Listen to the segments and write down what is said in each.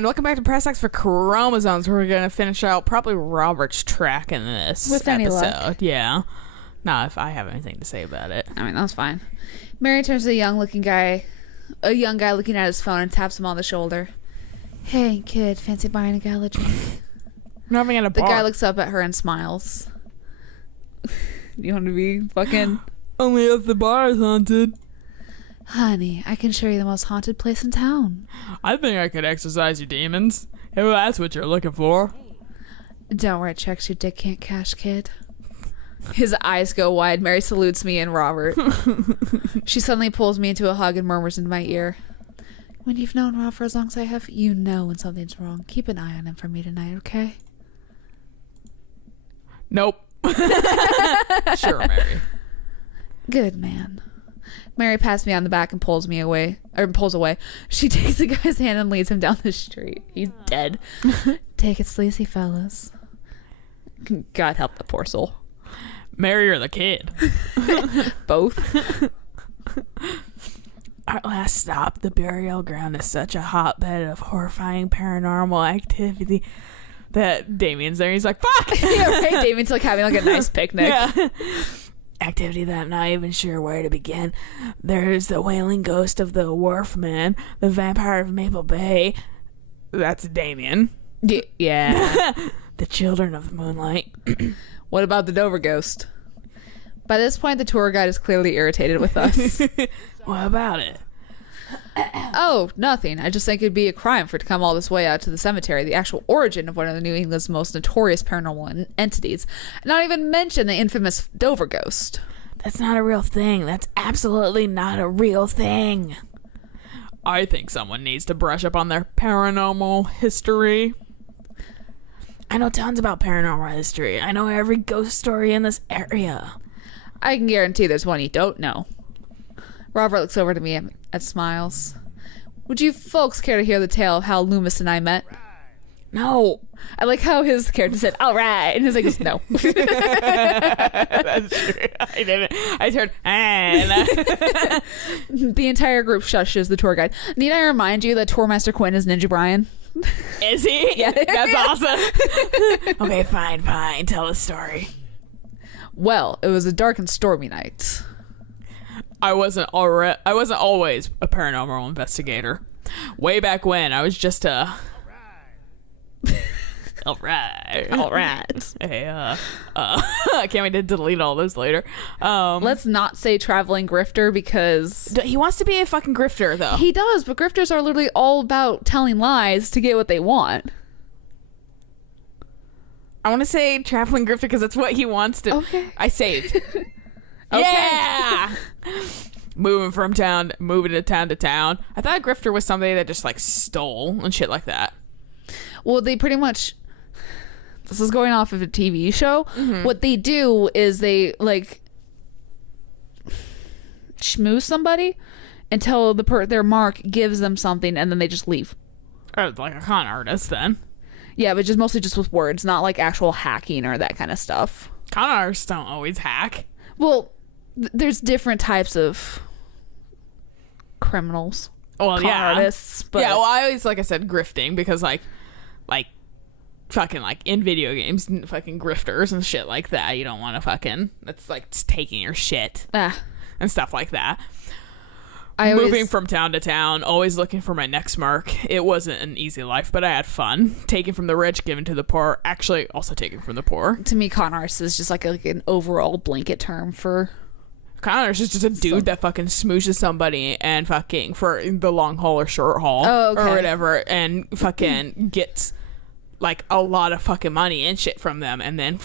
And welcome back to Press X for Chromosomes. We're going to finish out probably Robert's track in this with episode. Any luck. Yeah. Not if I have anything to say about it. I mean, that's fine. Mary turns to a young guy looking at his phone and taps him on the shoulder. Hey, kid, fancy buying a gal a drink? I'm having at a bar. The guy looks up at her and smiles. You want to be fucking... Only if the bar is haunted. Honey, I can show you the most haunted place in town. I think I could exercise your demons. If that's what you're looking for. Don't write checks your dick can't cash, kid. His eyes go wide. Mary salutes me and Robert. She suddenly pulls me into a hug and murmurs into my ear. When you've known Rob for as long as I have, you know when something's wrong. Keep an eye on him for me tonight, okay? Nope. Sure, Mary. Good man. Mary pats me on the back and pulls away. She takes the guy's hand and leads him down the street. He's dead. Take it sleazy, fellas. God help the poor soul. Mary or the kid? Both. Our last stop, the burial ground, is such a hotbed of horrifying paranormal activity that Damien's there. He's like, fuck! Yeah, right? Damien's like having like a nice picnic. Yeah. Activity that I'm not even sure where to begin. There's the wailing ghost of the wharf man, the vampire of Maple Bay. That's Damien. Yeah. The children of the moonlight. What about the Dover ghost? By this point, the tour guide is clearly irritated with us. What about it? Oh, nothing. I just think it'd be a crime for it to come all this way out to the cemetery, the actual origin of one of the New England's most notorious paranormal entities. Not even mention the infamous Dover ghost. That's not a real thing. That's absolutely not a real thing. I think someone needs to brush up on their paranormal history. I know tons about paranormal history. I know every ghost story in this area. I can guarantee there's one you don't know. Robert looks over to me and smiles. Would you folks care to hear the tale of how Loomis and I met? No. I like how his character said, all right. And he's like, no. That's true. I didn't. I turned, The entire group shushes the tour guide. Need I remind you that Tourmaster Quinn is Ninja Brian? Is he? Yeah. That's awesome. Okay, fine. Tell the story. Well, it was a dark and stormy night. I wasn't always a paranormal investigator. Way back when, I was just a... All right. Hey, I can't wait to delete all those later. Let's not say traveling grifter because... He wants to be a fucking grifter, though. He does, but grifters are literally all about telling lies to get what they want. I want to say traveling grifter because that's what he wants to... Okay. I saved. Okay. Yeah! Moving to town. I thought a grifter was somebody that just, like, stole and shit like that. Well, they pretty much... This is going off of a TV show. Mm-hmm. What they do is they, like, schmooze somebody until their mark gives them something, and then they just leave. Or like a con artist, then. Yeah, but just mostly just with words, not like actual hacking or that kind of stuff. Con artists don't always hack. Well, there's different types of criminals. Well, con artists. But yeah, well, I always, like I said, grifting because, like, fucking, like, in video games, fucking grifters and shit like that, you don't want to fucking, that's, like, it's taking your shit and stuff like that. Moving from town to town, always looking for my next mark. It wasn't an easy life, but I had fun. Taking from the rich, giving to the poor. Actually, also taking from the poor. To me, con artist is just like an overall blanket term for... Con artist is just a dude that fucking smooshes somebody and fucking for the long haul or short haul or whatever, and fucking gets like a lot of fucking money and shit from them, and then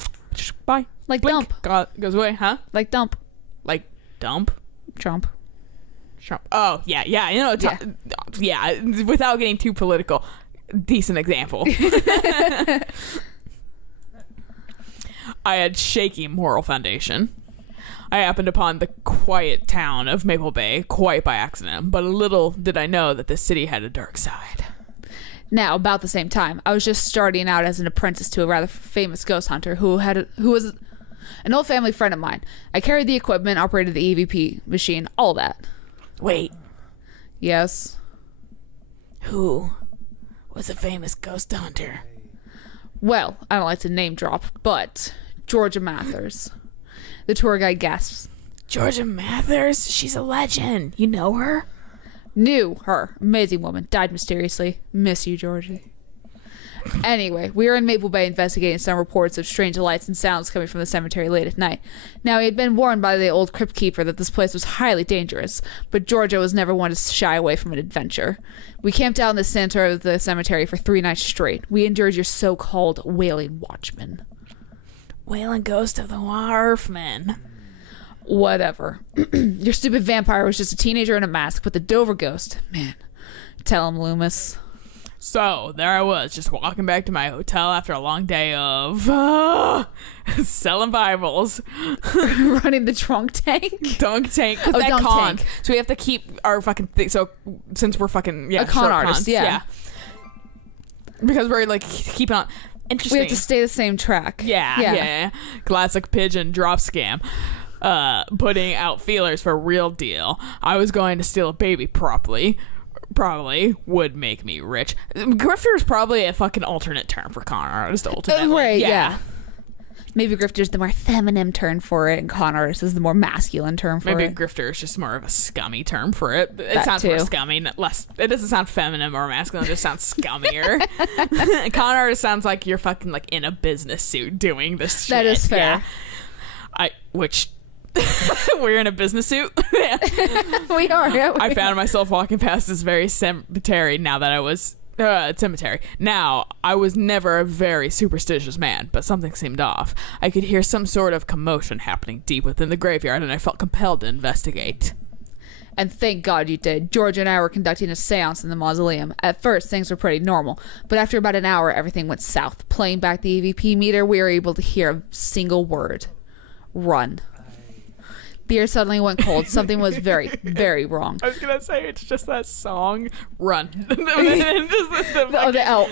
bye. Like blink, dump. goes away, huh? Like dump. Like dump? Trump. Oh, yeah, you know, yeah, without getting too political, decent example. I had shaky moral foundation. I happened upon the quiet town of Maple Bay quite by accident, but little did I know that the city had a dark side. Now, about the same time, I was just starting out as an apprentice to a rather famous ghost hunter who was an old family friend of mine. I carried the equipment, operated the EVP machine, all that. Wait. Yes. Who was a famous ghost hunter. Well, I don't like to name drop, but Georgia Mathers. The tour guide gasps. Georgia Mathers? She's a legend. You know her? Knew her. Amazing woman. Died mysteriously. Miss you, Georgie. Anyway, we were in Maple Bay investigating some reports of strange lights and sounds coming from the cemetery late at night. Now, he had been warned by the old crypt keeper that this place was highly dangerous, but Georgia was never one to shy away from an adventure. We camped out in the center of the cemetery for 3 nights straight. We endured your so-called wailing watchmen. Wailing ghost of the Wharfman. Whatever. Your stupid vampire was just a teenager in a mask, but the Dover ghost, man. Tell him, Loomis. So, there I was, just walking back to my hotel after a long day of selling Bibles. Running the trunk tank? Dunk tank. Oh, dunk tank. So we have to keep our fucking thing. So, since we're fucking, a con artist, cons, yeah. Because we're like, keeping on. Interesting. We have to stay the same track. Yeah. Classic pigeon drop scam. Putting out feelers for a real deal. I was going to steal a baby probably would make me rich. Grifter is probably a fucking alternate term for con artist. Ultimately, right? Yeah. Maybe grifter is the more feminine term for it, and con artist is the more masculine term for it. Maybe grifter is just more of a scummy term for it. It That sounds too. more scummy, less. It doesn't sound feminine or masculine. It just sounds scummier. Con artist sounds like you're fucking like in a business suit doing this shit. That is fair. Yeah. We're in a business suit. We are. Yeah, I found myself walking past this very cemetery now that I was cemetery. Now, I was never a very superstitious man, but something seemed off. I could hear some sort of commotion happening deep within the graveyard, and I felt compelled to investigate. And thank God you did. Georgia and I were conducting a seance in the mausoleum. At first, things were pretty normal, but after about an hour, everything went south. Playing back the EVP meter, we were able to hear a single word. Run. Beer suddenly went cold. Something was very, very wrong. I was gonna say it's just that song, "Run." The L.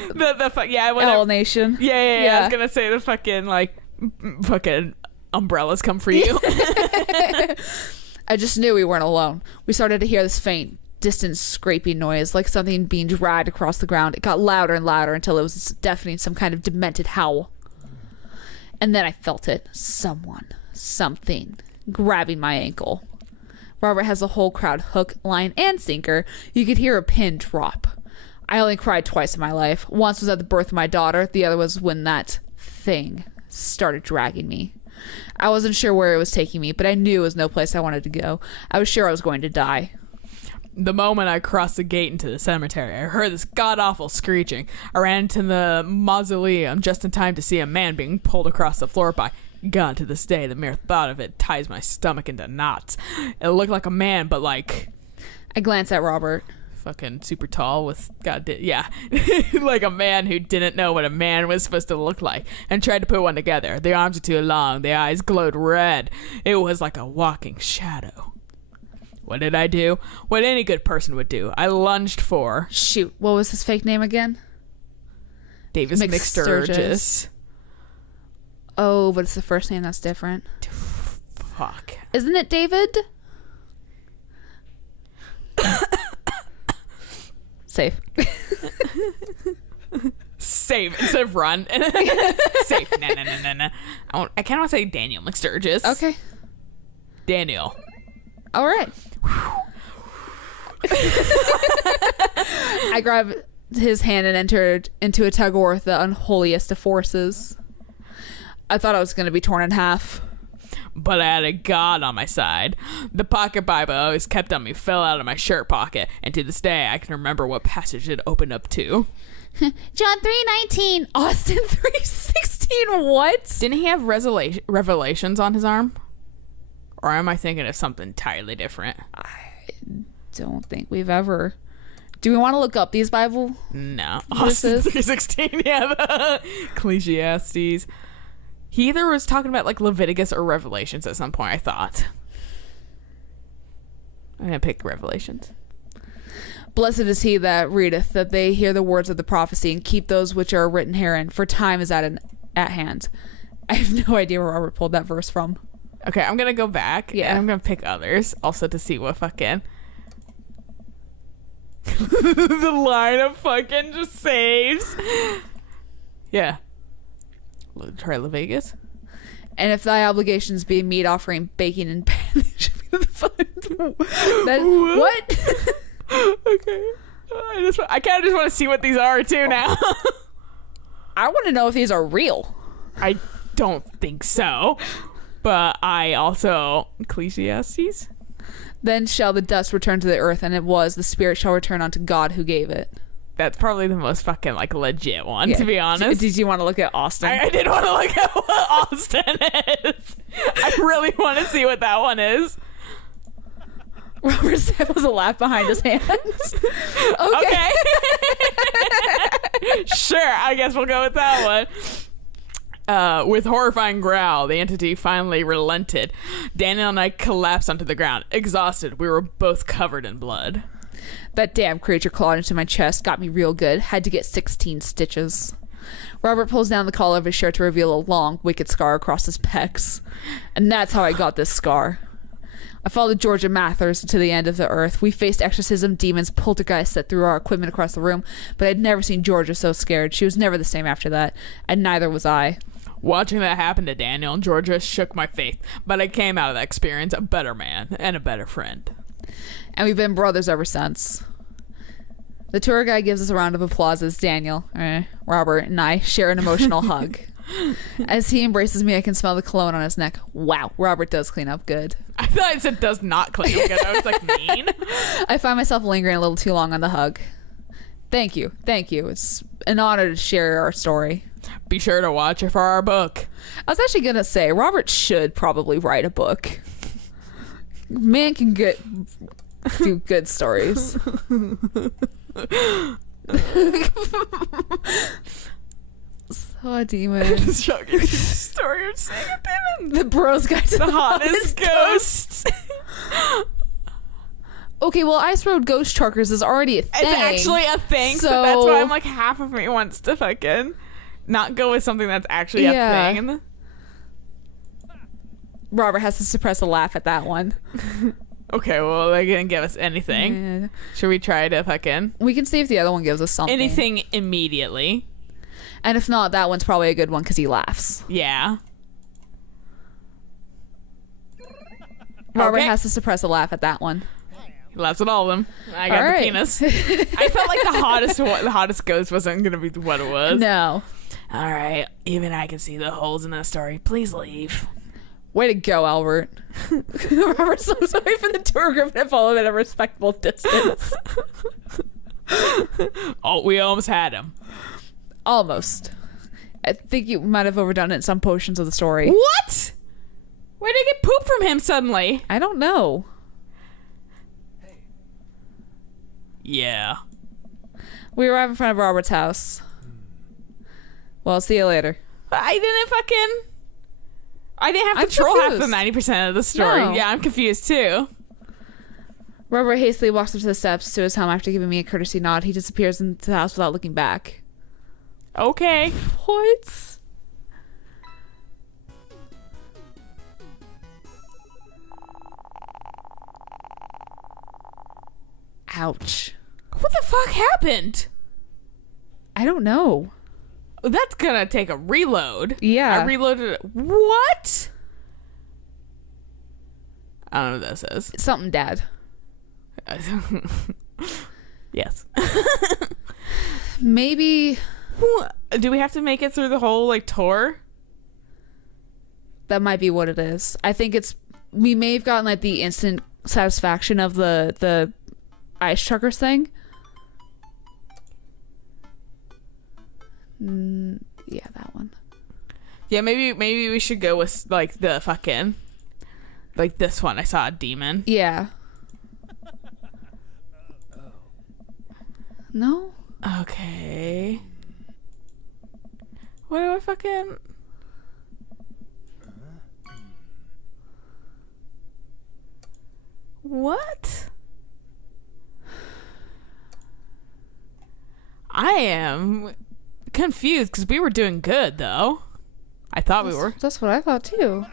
L Nation. Yeah. I was gonna say the fucking umbrellas come for you. I just knew we weren't alone. We started to hear this faint, distant scraping noise, like something being dragged across the ground. It got louder and louder until it was deafening, some kind of demented howl. And then I felt it. Something grabbing my ankle. Robert has the whole crowd hook, line, and sinker. You could hear a pin drop. I only cried twice in my life. Once was at the birth of my daughter. The other was when that thing started dragging me. I wasn't sure where it was taking me, but I knew it was no place I wanted to go. I was sure I was going to die. The moment I crossed the gate into the cemetery, I heard this god-awful screeching. I ran into the mausoleum just in time to see a man being pulled across the floor by... God, to this day, the mere thought of it ties my stomach into knots. It looked like a man, but like... I glanced at Robert. Fucking super tall with... like a man who didn't know what a man was supposed to look like and tried to put one together. The arms were too long. The eyes glowed red. It was like a walking shadow. What did I do? What any good person would do. I lunged for... Shoot, what was his fake name again? Davis McSturgis. Oh, but it's the first name that's different. Fuck. Isn't it David? Safe. Safe instead of run. Safe. No. I kind of want to say Daniel McSturgis. Okay. Daniel. All right. I grabbed his hand and entered into a tug of war with the unholiest of forces. I thought I was going to be torn in half. But I had a god on my side. The pocket Bible I always kept on me fell out of my shirt pocket, and to this day I can remember what passage it opened up to. John 3:19, Austin 3:16. What? Didn't he have revelations on his arm? Or am I thinking of something entirely different? I don't think we've ever... Do we want to look up these Bible? No. Austin 3:16, yeah. The Ecclesiastes. He either was talking about like Leviticus or Revelations at some point, I thought. I'm going to pick Revelations. Blessed is he that readeth, that they hear the words of the prophecy and keep those which are written herein, for time is at hand. I have no idea where Robert pulled that verse from. Okay, I'm going to go back. Yeah. And I'm going to pick others also to see what fucking... The line of fucking just saves. Yeah. Try La Vegas. And if thy obligations be meat offering, baking, and pan, should be the fun. What? Okay. I kind of just want to see what these are too now. I want to know if these are real. I don't think so. But I also... Ecclesiastes? Then shall the dust return to the earth, and it was. The spirit shall return unto God who gave it. That's probably the most fucking, like, legit one, to be honest. Did you want to look at Austin? I did want to look at what Austin is. I really want to see what that one is. Robert stifles a laugh behind his hands. Okay. Sure, I guess we'll go with that one. With horrifying growl, the entity finally relented. Daniel and I collapsed onto the ground. Exhausted, we were both covered in blood. That damn creature clawed into my chest, got me real good. Had to get 16 stitches. Robert pulls down the collar of his shirt to reveal a long, wicked scar across his pecs. And that's how I got this scar. I followed Georgia Mathers to the end of the earth. We faced exorcism, demons, poltergeists that threw our equipment across the room, but I'd never seen Georgia so scared. She was never the same after that, and neither was I. Watching that happen to Daniel and Georgia shook my faith, but I came out of that experience a better man and a better friend. And we've been brothers ever since. The tour guide gives us a round of applause as Daniel, Robert, and I share an emotional hug. As he embraces me, I can smell the cologne on his neck. Wow, Robert does clean up good. I thought it said does not clean up good. I was like, mean? I find myself lingering a little too long on the hug. Thank you. It's an honor to share our story. Be sure to watch it for our book. I was actually going to say, Robert should probably write a book. Man can do good stories. Saw a demon. Story of seeing a demon. The Bros Guide to the hottest ghosts. Okay, well, Ice Road Ghost Truckers is already a thing. It's actually a thing, so that's why I'm like, half of me wants to fucking not go with something that's actually a thing. Robert has to suppress a laugh at that one. Okay, well, they didn't give us anything. Yeah. Should we try to fucking... We can see if the other one gives us something. Anything immediately. And if not, that one's probably a good one because he laughs. Yeah. Robert has to suppress a laugh at that one. He laughs at all of them. I got the penis. I felt like the hottest ghost wasn't going to be what it was. No. All right. Even I can see the holes in that story. Please leave. Way to go, Albert. Robert's so sorry for the tour group that followed at a respectable distance. Oh, we almost had him. Almost. I think you might have overdone it in some portions of the story. What? Where did I get poop from him suddenly? I don't know. Yeah. We arrive in front of Robert's house. Well, see you later. I didn't have control half the 90% of the story. No. Yeah, I'm confused too. Robert hastily walks up to the steps to his home after giving me a courtesy nod. He disappears into the house without looking back. Okay. What? Ouch. What the fuck happened? I don't know. That's gonna take a reload. Yeah. I reloaded it. What? I don't know what that says. Something dad. Yes. Maybe. Do we have to make it through the whole like tour? That might be what it is. I think it's. We may have gotten like the instant satisfaction of the ice truckers thing. Yeah, that one. Yeah, maybe we should go with like the fucking like this one. I saw a demon. Yeah. No? Okay. What do I fucking... What? I am confused because we were doing good though. I thought we were. That's what I thought too.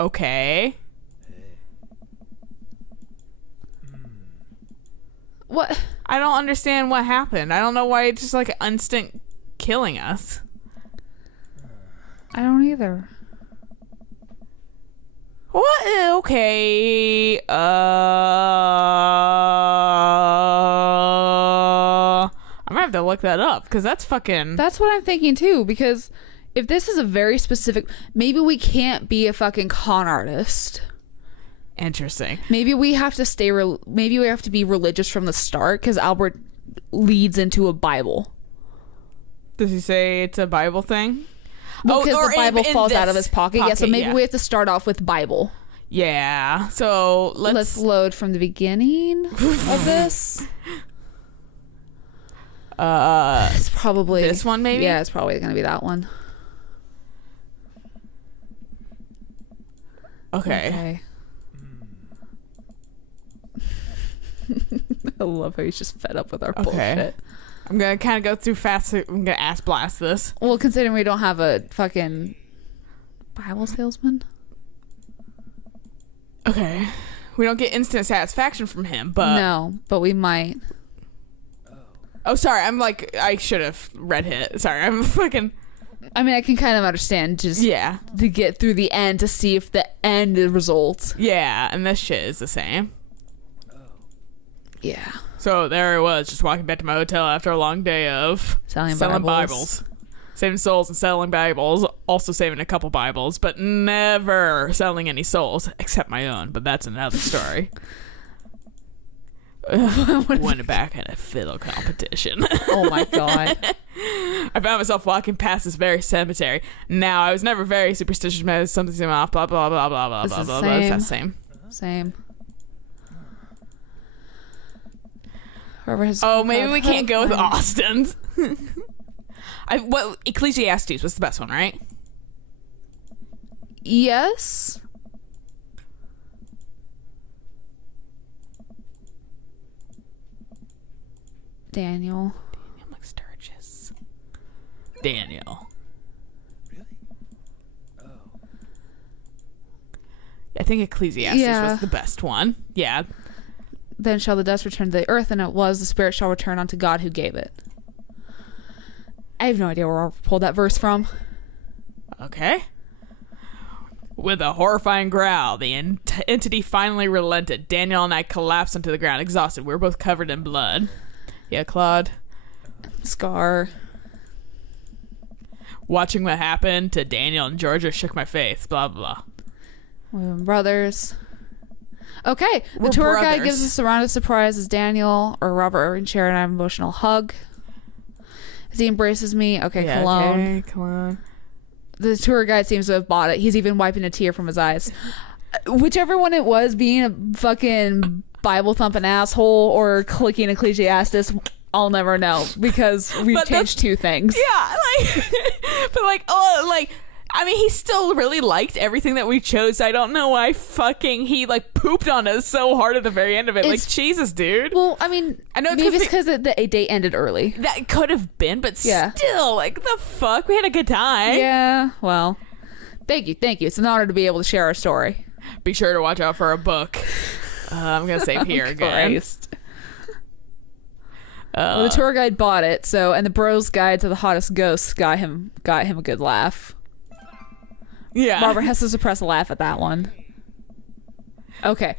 Okay. What? I don't understand what happened. I don't know why it's just like instant killing us. I don't either. What? Okay. I'm gonna have to look that up because that's fucking. That's what I'm thinking too. Because if this is a very specific, maybe we can't be a fucking con artist. Interesting. Maybe we have to stay. Maybe we have to be religious from the start because Albert leads into a Bible. Does he say it's a Bible thing? Because the Bible falls out of his pocket. Yeah, so maybe yeah. we have to start off with Bible. Yeah. So let's load from the beginning of this. It's probably this one, maybe. Yeah, it's probably gonna be that one. Okay. I love how he's just fed up with our bullshit. I'm gonna kind of go through fast. I'm gonna ass blast this. Well, considering we don't have a fucking Bible salesman. Okay. We don't get instant satisfaction from him, but no, but we might. Oh, sorry. I'm like, I should have read it. Sorry, I'm fucking. I mean, I can kind of understand just to get through the end to see if the end results. Yeah, and this shit is the same. Yeah. So there I was, just walking back to my hotel after a long day of selling Bibles. Saving souls and selling Bibles. Also saving a couple Bibles, but never selling any souls, except my own. But that's another story. Went back at a fiddle competition. Oh my god. I found myself walking past this very cemetery. Now, I was never very superstitious, man. Something seemed off, blah, blah, blah, blah, blah, blah, blah, blah. It's the same. Same. Oh, maybe we can't go with Austin's. Ecclesiastes was the best one, right? Yes. Daniel McSturgis. Daniel. Really? Oh. I think Ecclesiastes was the best one. Yeah. Then shall the dust return to the earth, and it was, the spirit shall return unto God who gave it. I have no idea where I pulled that verse from. Okay. With a horrifying growl, the entity finally relented. Daniel and I collapsed onto the ground, exhausted. We were both covered in blood. Yeah, Claude. Scar. Watching what happened to Daniel and Georgia shook my faith. Blah, blah, blah. We're brothers. Okay. We're the tour brothers. guide gives us a round of surprise as Daniel or Robert and share an emotional hug. As he embraces me. Okay, yeah, cologne. Okay, cologne. The tour guide seems to have bought it. He's even wiping a tear from his eyes. Whichever one it was, being a fucking Bible thumping asshole or clicking Ecclesiastes, I'll never know because we've changed two things. Yeah, but I mean, he still really liked everything that we chose. I don't know why he pooped on us so hard at the very end of it. Jesus, dude. Well, I mean, I know maybe it's because the date ended early. That could have been, but still, the fuck? We had a good time. Yeah, well, thank you. It's an honor to be able to share our story. Be sure to watch out for a book. I'm going to save here again. Well, the tour guide bought it, and the bro's guide to the hottest ghosts got him a good laugh. Yeah. Robert has to suppress a laugh at that one. Okay.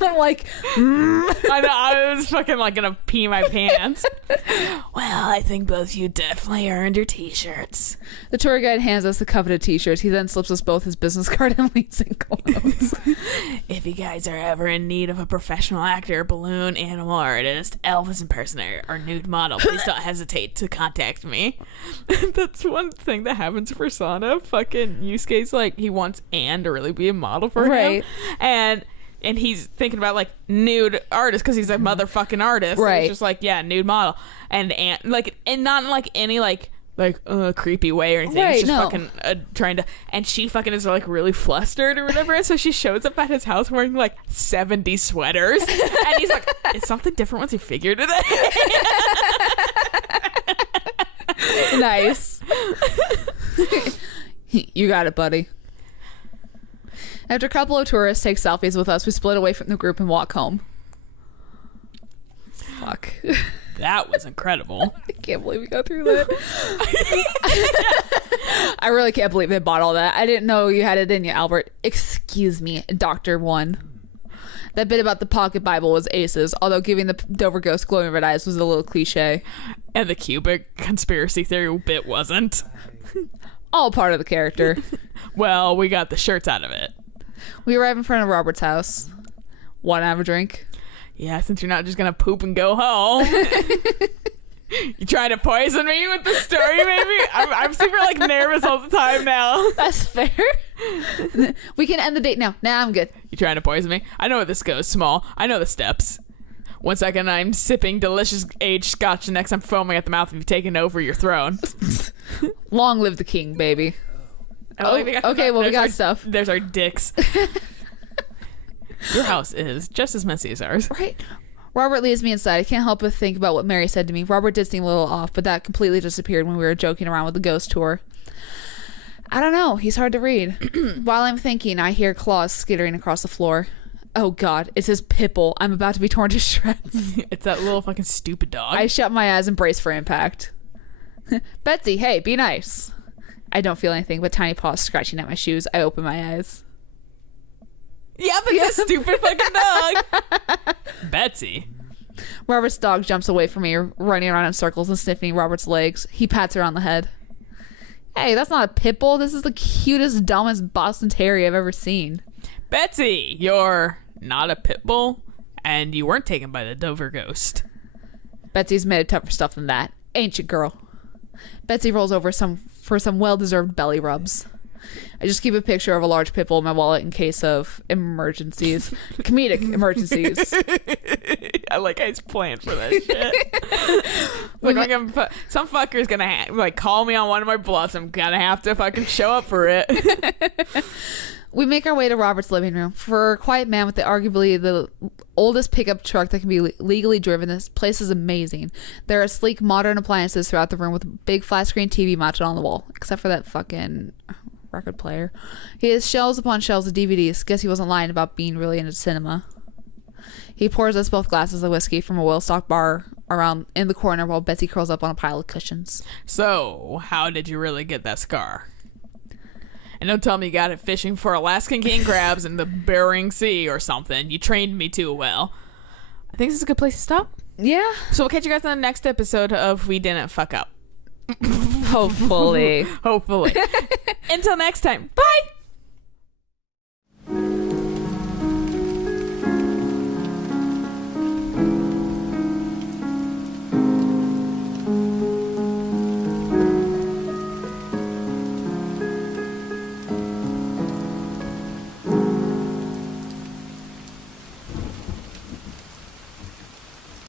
I'm like, I know, I was fucking gonna pee my pants. Well, I think both you definitely earned your t-shirts. The tour guide hands us the coveted t-shirts. He then slips us both his business card and leaves in clothes. If you guys are ever in need of a professional actor, balloon, animal artist, Elvis impersonator, or nude model, please don't hesitate to contact me. That's one thing that happens for Sana. Fucking Yusuke's he wants Anne to really be a model for him. And he's thinking about nude artist because he's a motherfucking artist. Right. And he's just nude model. And not in any creepy way or anything. Right, He's just no. fucking trying to, and she fucking is really flustered or whatever. And so she shows up at his house wearing 70 sweaters. And he's like, is something different with your figure today? Nice. You got it, buddy. After a couple of tourists take selfies with us, we split away from the group and walk home. Fuck. That was incredible. I can't believe we got through that. I really can't believe they bought all that. I didn't know you had it in you, Albert. Excuse me, Dr. One. That bit about the pocket Bible was aces, although giving the Dover ghost glowing red eyes was a little cliche. And the cubic conspiracy theory bit wasn't. All part of the character. Well, we got the shirts out of it. We arrive in front of Robert's house. Want to have a drink? Yeah, since you're not just gonna poop and go home. You trying to poison me with the story, maybe? I'm super like nervous all the time now. That's fair. We can end the date now. Nah, I'm good. You trying to poison me? I know where this goes. Small. I know the steps. 1 second, I'm sipping delicious aged scotch. The next, I'm foaming at the mouth of you taking over your throne. Long live the king, baby. Oh, okay, well, we got stuff. There's our dicks. Your house is just as messy as ours. Right. Robert leads me inside. I can't help but think about what Mary said to me. Robert did seem a little off, but that completely disappeared when we were joking around with the ghost tour. I don't know. He's hard to read. While I'm thinking, I hear claws skittering across the floor. Oh, God. It's his Pipple. I'm about to be torn to shreds. It's that little fucking stupid dog. I shut my eyes and brace for impact. Betsy, hey, be nice. I don't feel anything but tiny paws scratching at my shoes. I open my eyes. Yep, it's a stupid fucking dog. Betsy. Robert's dog jumps away from me, running around in circles and sniffing Robert's legs. He pats her on the head. Hey, that's not a pit bull. This is the cutest, dumbest Boston Terrier I've ever seen. Betsy, you're not a pit bull, and you weren't taken by the Dover ghost. Betsy's made of tougher stuff than that. Ain't you, girl? Betsy rolls over for some well-deserved belly rubs. I just keep a picture of a large pit bull in my wallet in case of emergencies. Comedic emergencies. I like how he's planned for that shit. Some fucker's gonna call me on one of my bluffs. I'm gonna have to fucking show up for it. We make our way to Robert's living room. For a quiet man with arguably the oldest pickup truck that can be legally driven, this place is amazing. There are sleek, modern appliances throughout the room with a big flat-screen TV mounted on the wall, except for that fucking record player. He has shelves upon shelves of DVDs. Guess he wasn't lying about being really into cinema. He pours us both glasses of whiskey from a well-stocked bar around in the corner while Betsy curls up on a pile of cushions. So, how did you really get that scar? And don't tell me you got it fishing for Alaskan king crabs in the Bering Sea or something. You trained me too well. I think this is a good place to stop. Yeah. So we'll catch you guys on the next episode of We Didn't Fuck Up. Hopefully. Hopefully. Until next time. Bye.